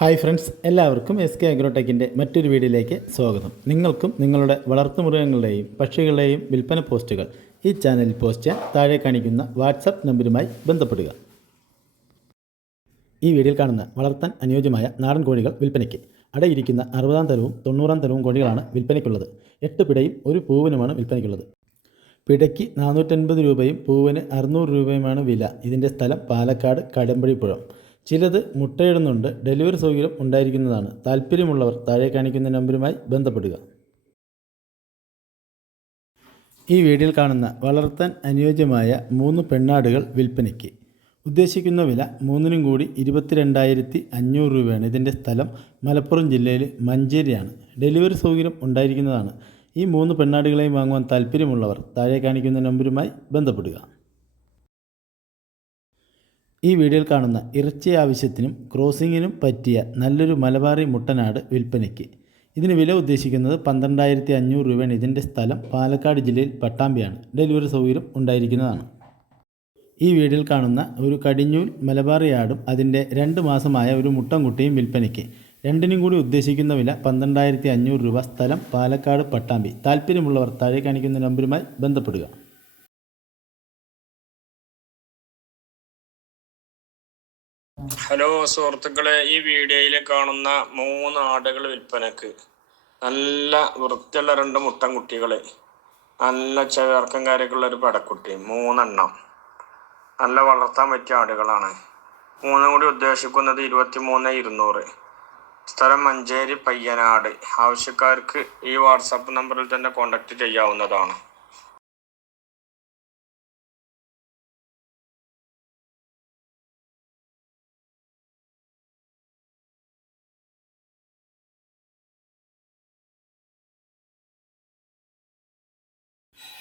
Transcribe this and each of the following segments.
Hi friends എല്ലാവർക്കും S K അഗ്രോടെക്കിന്റെ മറ്റൊരു വീഡിയോയിലേക്ക് സ്വാഗതം. നിങ്ങൾക്കും നിങ്ങളുടെ വളർത്തുമൃഗങ്ങളുടെയും പക്ഷികളുടെയും വിൽപ്പന പോസ്റ്റുകൾ ഈ ചാനലിൽ പോസ്റ്റ് ചെയ്യാൻ താഴെ കാണിക്കുന്ന വാട്സപ്പ് നമ്പരുമായി ബന്ധപ്പെടുക. ഈ വീഡിയോയിൽ കാണുന്ന വളർത്താൻ അനുയോജ്യമായ നാടൻ കോഴികൾ വിൽപ്പനയ്ക്ക് അടയിരിക്കുന്ന അറുപതാം തരവും തൊണ്ണൂറാം തരവും കോഴികളാണ് വിൽപ്പനയ്ക്കുള്ളത്. എട്ട് പിടയും ഒരു പൂവിനുമാണ് വിൽപ്പനയ്ക്കുള്ളത്. പിടയ്ക്ക് നാനൂറ്റൻപത് രൂപയും പൂവിന് അറുന്നൂറ് രൂപയുമാണ് വില. ഇതിന്റെ സ്ഥലം പാലക്കാട് കടമ്പഴിപ്പുഴം ചിലത് മുട്ടയിടുന്നുണ്ട് ഡെലിവറി സൗകര്യം ഉണ്ടായിരിക്കുന്നതാണ്. താല്പര്യമുള്ളവർ താഴെ കാണിക്കുന്ന നമ്പരുമായി ബന്ധപ്പെടുക. ഈ വീഡിയോയിൽ കാണുന്ന വളർത്താൻ അനുയോജ്യമായ മൂന്ന് പെണ്ണാടുകൾ വിൽപ്പനയ്ക്ക്. ഉദ്ദേശിക്കുന്ന വില മൂന്നിനും കൂടി ഇരുപത്തിരണ്ടായിരത്തി അഞ്ഞൂറ് രൂപയാണ്. ഇതിന്റെ സ്ഥലം മലപ്പുറം ജില്ലയിൽ മഞ്ചേരിയാണ്. ഡെലിവറി സൗകര്യം ഉണ്ടായിരിക്കുന്നതാണ്. ഈ മൂന്ന് പെണ്ണാടുകളെയും വാങ്ങുവാൻ താല്പര്യമുള്ളവർ താഴെ കാണിക്കുന്ന നമ്പരുമായി ബന്ധപ്പെടുക. ഈ വീഡിയോയിൽ കാണുന്ന ഇറച്ചി ആവശ്യത്തിനും ക്രോസിങ്ങിനും പറ്റിയ നല്ലൊരു മലബാറി മുട്ടനാട് വിൽപ്പനയ്ക്ക്. ഇതിന് വില ഉദ്ദേശിക്കുന്നത് പന്ത്രണ്ടായിരത്തി അഞ്ഞൂറ് രൂപയാണ്. ഇതിന്റെ സ്ഥലം പാലക്കാട് ജില്ലയിൽ പട്ടാമ്പിയാണ്. ഡെലിവറി സൗകര്യം ഉണ്ടായിരിക്കുന്നതാണ്. ഈ വീഡിയോയിൽ കാണുന്ന ഒരു കടിഞ്ഞൂൽ മലബാറി ആടും അതിന്റെ രണ്ട് മാസമായ ഒരു മുട്ടൻകുട്ടിയും വിൽപ്പനയ്ക്ക്. രണ്ടിനും കൂടി ഉദ്ദേശിക്കുന്ന വില പന്ത്രണ്ടായിരത്തി അഞ്ഞൂറ് രൂപ. സ്ഥലം പാലക്കാട് പട്ടാമ്പി. താല്പര്യമുള്ളവർ താഴെ കാണിക്കുന്ന നമ്പരുമായി ബന്ധപ്പെടുക. ഹലോ സുഹൃത്തുക്കളെ ഈ വീഡിയോയിൽ കാണുന്ന മൂന്ന് ആടുകൾ വിൽപ്പനക്ക്. നല്ല വൃത്തിയുള്ള രണ്ട് മുട്ടൻ കുട്ടികൾ. നല്ല ചേർക്കം കാര്യക്കുള്ള ഒരു പടക്കുട്ടി മൂന്നെണ്ണം. നല്ല വളർത്താൻ പറ്റിയ ആടുകളാണ്. മൂന്നും കൂടി ഉദ്ദേശിക്കുന്നത് ഇരുപത്തി മൂന്ന് ഇരുന്നൂറ്. സ്ഥലം മഞ്ചേരി പയ്യനാട്. ആവശ്യക്കാർക്ക് ഈ വാട്സാപ്പ് നമ്പറിൽ തന്നെ കോൺടാക്റ്റ് ചെയ്യാവുന്നതാണ്.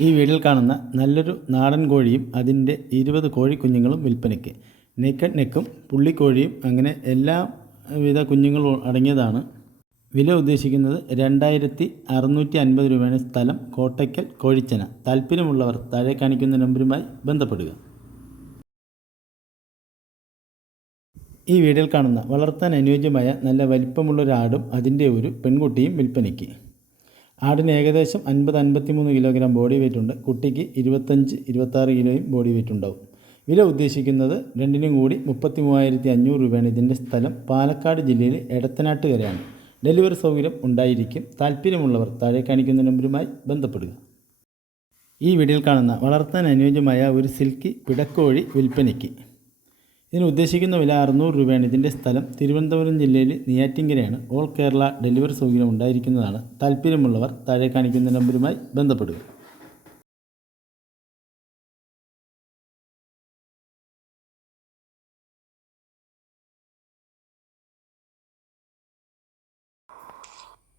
ഈ വീട്ടിൽ കാണുന്ന നല്ലൊരു നാടൻ കോഴിയും അതിന്റെ ഇരുപത് കോഴിക്കുഞ്ഞുങ്ങളും വിൽപ്പനയ്ക്ക്. നെക്കഡ് നെക്കും പുള്ളിക്കോഴിയും അങ്ങനെ എല്ലാ വിധ കുഞ്ഞുങ്ങളും അടങ്ങിയതാണ്. വില ഉദ്ദേശിക്കുന്നത് രണ്ടായിരത്തി അറുന്നൂറ്റി അൻപത് രൂപയാണ് സ്ഥലം. കോട്ടയ്ക്കൽ കോഴിച്ചന. താല്പര്യമുള്ളവർ താഴെ കാണിക്കുന്ന നമ്പരുമായി ബന്ധപ്പെടുക. ഈ വീഡിയോയിൽ കാണുന്ന വളർത്താൻ അനുയോജ്യമായ നല്ല വലിപ്പമുള്ളൊരാടും അതിന്റെ ഒരു പെൺകുട്ടിയും വിൽപ്പനയ്ക്ക്. ആടിന് ഏകദേശം അൻപത് അൻപത്തിമൂന്ന് കിലോഗ്രാം ബോഡി വെയിറ്റ് ഉണ്ട്. കുട്ടിക്ക് ഇരുപത്തഞ്ച് ഇരുപത്താറ് കിലോയും ബോഡി വെയിറ്റ് ഉണ്ടാവും. വില ഉദ്ദേശിക്കുന്നത് രണ്ടിനും കൂടി മുപ്പത്തി മൂവായിരത്തി അഞ്ഞൂറ് രൂപയാണ്. ഇതിന്റെ സ്ഥലം പാലക്കാട് ജില്ലയിലെ എടത്തനാട്ടുകരയാണ്. ഡെലിവറി സൗകര്യം ഉണ്ടായിരിക്കും. താല്പര്യമുള്ളവർ താഴെ കാണിക്കുന്ന നമ്പരുമായി ബന്ധപ്പെടുക. ഈ വീഡിയോയിൽ കാണുന്ന വളർത്താൻ അനുയോജ്യമായ ഒരു സിൽക്കി പിടക്കോഴി വിൽപ്പനയ്ക്ക് ഇതിന് ഉദ്ദേശിക്കുന്ന വില അറുന്നൂറ് രൂപയാണ്. ഇതിന്റെ സ്ഥലം തിരുവനന്തപുരം ജില്ലയിൽ നെയ്യാറ്റിങ്കരയാണ്. ഓൾ കേരള ഡെലിവറി സൗകര്യം ഉണ്ടായിരിക്കുന്നതാണ്. താല്പര്യമുള്ളവർ താഴെ കാണിക്കുന്ന നമ്പറുമായി ബന്ധപ്പെടുക.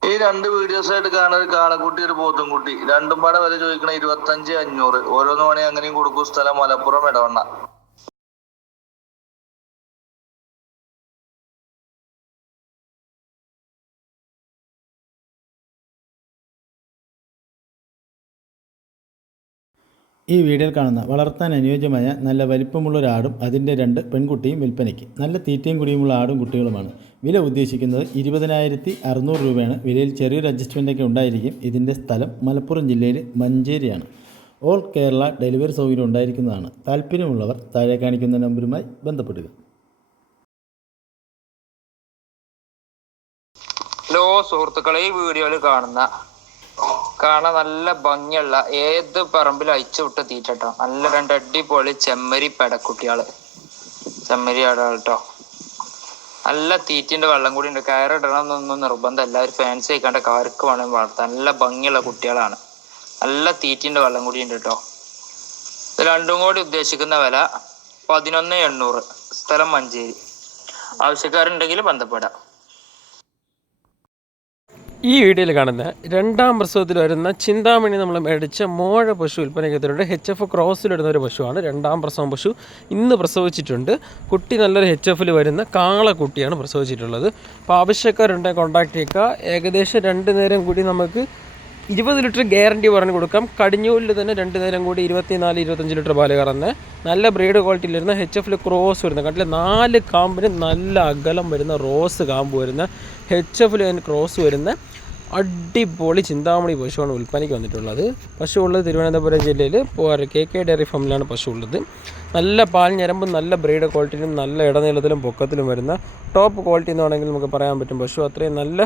ഈ രണ്ട് വീഡിയോസ് ആയിട്ട് കാണുന്ന ഒരു കാളക്കുട്ടി ഒരു പോത്തുംകുട്ടി. രണ്ടും പാടെ വില ചോദിക്കണ ഇരുപത്തഞ്ച് അഞ്ഞൂറ്. ഓരോന്ന് വേണേ അങ്ങനെയും കൊടുക്കും. സ്ഥലം മലപ്പുറം ഇടവണ്ണ ഈ വീഡിയോയിൽ കാണുന്ന വളർത്താൻ അനുയോജ്യമായ നല്ല വലിപ്പമുള്ള ഒരു ആടും അതിന്റെ രണ്ട് പെൺകുട്ടിയും വിൽപ്പനയ്ക്ക്. നല്ല തീറ്റയും കുടിയുമുള്ള ആടും കുട്ടികളുമാണ്. വില ഉദ്ദേശിക്കുന്നത് ഇരുപതിനായിരത്തി അറുന്നൂറ് രൂപയാണ്. വിലയിൽ ചെറിയൊരു അഡ്ജസ്റ്റ്മെന്റൊക്കെ ഉണ്ടായിരിക്കും. ഇതിന്റെ സ്ഥലം മലപ്പുറം ജില്ലയിൽ മഞ്ചേരിയാണ്. ഓൾ കേരള ഡെലിവറി സൗകര്യം ഉണ്ടായിരിക്കുന്നതാണ്. താല്പര്യമുള്ളവർ താഴെ കാണിക്കുന്ന നമ്പറുമായി ബന്ധപ്പെടുക. ഹലോ സുഹൃത്തുക്കളെ ഈ വീഡിയോയിൽ കാണുന്ന കാണാൻ നല്ല ഭംഗിയുള്ള ഏത് പറമ്പിൽ അയച്ചു വിട്ട തീറ്റട്ടോ. നല്ല രണ്ട് അടിപൊളി ചെമ്മരി പെടക്കുട്ടികൾ. ചെമ്മരി ആടാട്ടോ നല്ല തീറ്റിന്റെ വെള്ളം കൂടി ഉണ്ട്. കയറിടണം എന്നൊന്നും നിർബന്ധമല്ല. ഒരു ഫാൻസി കഴിക്കാണ്ട് കാർക്ക് വേണമെങ്കിൽ വളർത്താൻ നല്ല ഭംഗിയുള്ള കുട്ടികളാണ്. നല്ല തീറ്റിന്റെ വെള്ളം കൂടി ഉണ്ട് കേട്ടോ. ഇത് രണ്ടും കൂടി ഉദ്ദേശിക്കുന്ന വില പതിനൊന്ന് എണ്ണൂറ്. സ്ഥലം മഞ്ചേരി. ആവശ്യക്കാരുണ്ടെങ്കിൽ ബന്ധപ്പെടാം. ഈ വീഡിയോയിൽ കാണുന്ന രണ്ടാം പ്രസവത്തിൽ വരുന്ന ചിന്താമണി നമ്മൾ മേടിച്ച മോഴ പശു വിൽപ്പനയ്ക്കെത്തിയിട്ടുണ്ട് എച്ച് എഫ് ക്രോസിൽ വരുന്ന ഒരു പശുവാണ്. രണ്ടാം പ്രസവം പശു ഇന്ന് പ്രസവിച്ചിട്ടുണ്ട്. കുട്ടി നല്ലൊരു എച്ച് എഫിൽ വരുന്ന കാളക്കുട്ടിയാണ് പ്രസവിച്ചിട്ടുള്ളത്. അപ്പോൾ ആവശ്യക്കാരുണ്ടെങ്കിൽ കോൺടാക്ട് ചെയ്യുക. ഏകദേശം രണ്ട് നേരം കൂടി നമുക്ക് ഇരുപത് ലിറ്റർ ഗ്യാരണ്ടി പറഞ്ഞു കൊടുക്കാം. കടിഞ്ഞൂലിൽ തന്നെ രണ്ട് നേരം കൂടി ഇരുപത്തിനാല് ഇരുപത്തഞ്ച് ലിറ്റർ പാൽ കറന്ന് നല്ല ബ്രീഡ് ക്വാളിറ്റിയിൽ വരുന്ന എച്ച് എഫിൽ ക്രോസ് വരുന്ന കണ്ടില്ല? നാല് കാമ്പിന് നല്ല അകലം വരുന്ന റോസ് കാമ്പ് വരുന്ന എച്ച് എഫിൽ ക്രോസ് വരുന്ന അടിപൊളി ചിന്താമണി പശുവാണ് വിൽപ്പനയ്ക്ക് വന്നിട്ടുള്ളത്. പശു ഉള്ളത് തിരുവനന്തപുരം ജില്ലയിൽ കെ കെ ഡയറി ഫാമിലാണ് പശു ഉള്ളത് നല്ല പാൽ ഞരമ്പും നല്ല ബ്രീഡ് ക്വാളിറ്റിയിലും നല്ല ഇടനീളത്തിലും പൊക്കത്തിലും വരുന്ന ടോപ്പ് ക്വാളിറ്റി എന്ന് വേണമെങ്കിൽ നമുക്ക് പറയാൻ പറ്റും. പശു അത്രയും നല്ല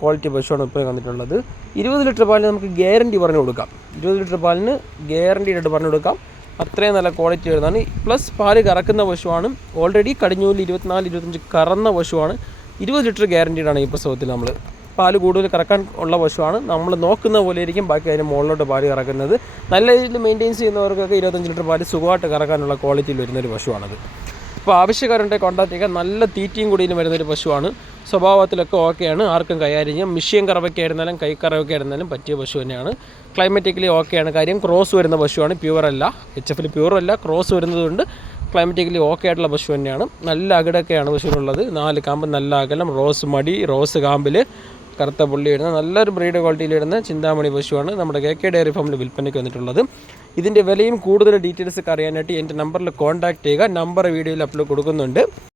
ക്വാളിറ്റി പശുവാണ് ഇപ്പോൾ വന്നിട്ടുള്ളത്. ഇരുപത് ലിറ്റർ പാലിന് നമുക്ക് ഗ്യാരണ്ടി പറഞ്ഞു കൊടുക്കാം. ഇരുപത് ലിറ്റർ പാലിന് ഗ്യാരണ്ടി ആയിട്ട് പറഞ്ഞു കൊടുക്കാം. അത്രയും നല്ല ക്വാളിറ്റി വരുന്നതാണ്. പ്ലസ് പാൽ കറക്കുന്ന പശുവാണ്. ഓൾറെഡി കടിഞ്ഞൂലിൽ ഇരുപത്തിനാല് ഇരുപത്തഞ്ച് കറന്ന പശുവാണ്. ഇരുപത് ലിറ്റർ ഗ്യാരണ്ടീഡാണ് ഈ പ്രസവത്തിൽ നമ്മൾ. പാൽ കൂടുതൽ കറക്കാൻ ഉള്ള പശുവാണ് നമ്മൾ നോക്കുന്ന പോലെ ഇരിക്കും. ബാക്കി അതിന് മുകളിലോട്ട് പാൽ കറക്കുന്നത്. നല്ല രീതിയിൽ മെയിന്റെയിൻ ചെയ്യുന്നവർക്കൊക്കെ ഇരുപത്തഞ്ച് ലിറ്റർ പാൽ സുഖമായിട്ട് കറക്കാനുള്ള ക്വാളിറ്റിയിൽ വരുന്നൊരു പശുവാണത്. അപ്പോൾ ആവശ്യക്കാരുണ്ടെ കോൺടാക്ട് ചെയ്യുക. നല്ല തീറ്റയും കൂടിയിലും വരുന്നൊരു പശുവാണ്. സ്വഭാവത്തിലൊക്കെ ഓക്കെയാണ്. ആർക്കും കൈകാര്യം ചെയ്യാം. മിഷ്യൻ കറവൊക്കെ ആയിരുന്നാലും കൈക്കറവൊക്കെ ആയിരുന്നാലും പറ്റിയ പശു തന്നെയാണ്. ക്ലൈമറ്റിക്കലി ഓക്കെയാണ് കാര്യം ക്രോസ് വരുന്ന പശുവാണ്. പ്യുവർ അല്ല. എച്ച് എഫിൽ പ്യുവർ അല്ല. ക്രോസ് വരുന്നതുകൊണ്ട് ക്ലൈമറ്റിക്കലി ഓക്കെ ആയിട്ടുള്ള പശു തന്നെയാണ്. നല്ല അകിടൊക്കെയാണ് പശുവിനുള്ളത്. നാല് കാമ്പ് നല്ല അകലം റോസ് മടി റോസ് കാമ്പിൽ കറുത്ത പുള്ളി ഇടുന്ന നല്ലൊരു ബ്രീഡ് ക്വാളിറ്റിയിൽ വരുന്ന ചിന്താമണി പശുവാണ് നമ്മുടെ കെ കെ ഡയറി ഫാമിൽ വിൽപ്പനയ്ക്ക് വന്നിട്ടുള്ളത്. ഇതിന്റെ വിലയും കൂടുതൽ ഡീറ്റെയിൽസ് ഒക്കെ അറിയാനായിട്ട് എന്റെ നമ്പറിൽ കോൺടാക്ട് ചെയ്യുക. നമ്പർ വീഡിയോയിൽ അപ്ലോഡ് കൊടുക്കുന്നുണ്ട്.